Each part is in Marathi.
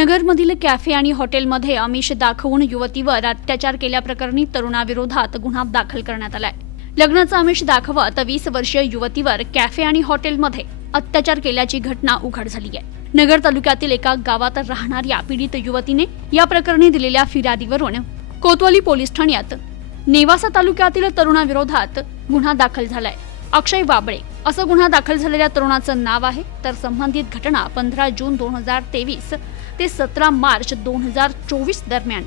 नगरमधील कॅफे आणि हॉटेलमध्ये आमिष दाखवून युवतीवर अत्याचार केल्याप्रकरणी तरुणाविरोधात गुन्हा दाखल करण्यात आलाय. लग्नाचं आमिष दाखवत वीस वर्षीय युवतीवर कॅफे आणि हॉटेलमध्ये अत्याचार केल्याची घटना उघड झाली आहे. नगर तालुक्यातील एका गावात राहणाऱ्या पीडित युवतीने या प्रकरणी दिलेल्या फिर्यादीवरून कोतवाली पोलीस ठाण्यात नेवासा तालुक्यातील तरुणाविरोधात गुन्हा दाखल झालाय. अक्षय बाबळे असं गुन्हा दाखल झालेल्या तरुणाचं नाव आहे. तर संबंधित घटना पंधरा जून दोन हजार तेवीस ते सतरा मार्च दोन हजार चोवीस दरम्यान.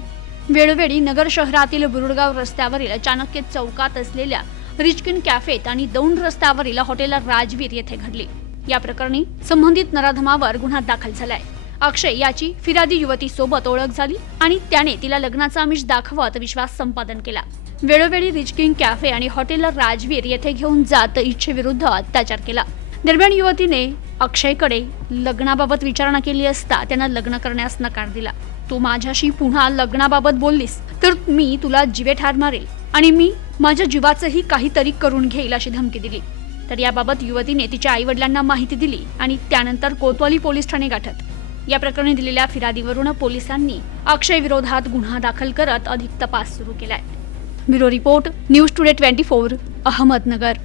वेळोवेळी नगर शहरातील बुरुडगाव रस्त्यावरील चाणक्य चौकात असलेल्या रिचकिन कॅफेत आणि दौंड रस्त्यावरील हॉटेल राजवीर येथे घडली. या प्रकरणी संबंधित नराधमावर गुन्हा दाखल झालाय. अक्षय याची फिरादी युवतीसोबत ओळख झाली आणि त्याने तिला लग्नाचा आमिष दाखवत विश्वास संपादन केला. वेळोवेळी रिचकिंग कॅफे आणि हॉटेल राजवीर येथे घेऊन जात इच्छेविरुद्ध अत्याचार केला. दरम्यान युवतीने अक्षयकडे लग्नाबाबत विचारणा केली असता त्यानं लग्न करण्यास नकार दिला. तू माझ्याशी पुन्हा लग्नाबाबत बोललीस तर मी तुला जिवे ठार मारेल आणि मी माझ्या जीवाचंही काहीतरी करून घेईल अशी धमकी दिली. तर याबाबत युवतीने तिच्या आई वडिलांना माहिती दिली आणि त्यानंतर कोतवाली पोलीस ठाणे गाठत या प्रकरणी दिलेल्या फिर्यादीवरून पोलिसांनी अक्षय विरोधात गुन्हा दाखल करत अधिक तपास सुरू केलाय. Bureau report news today twenty four Ahmednagar.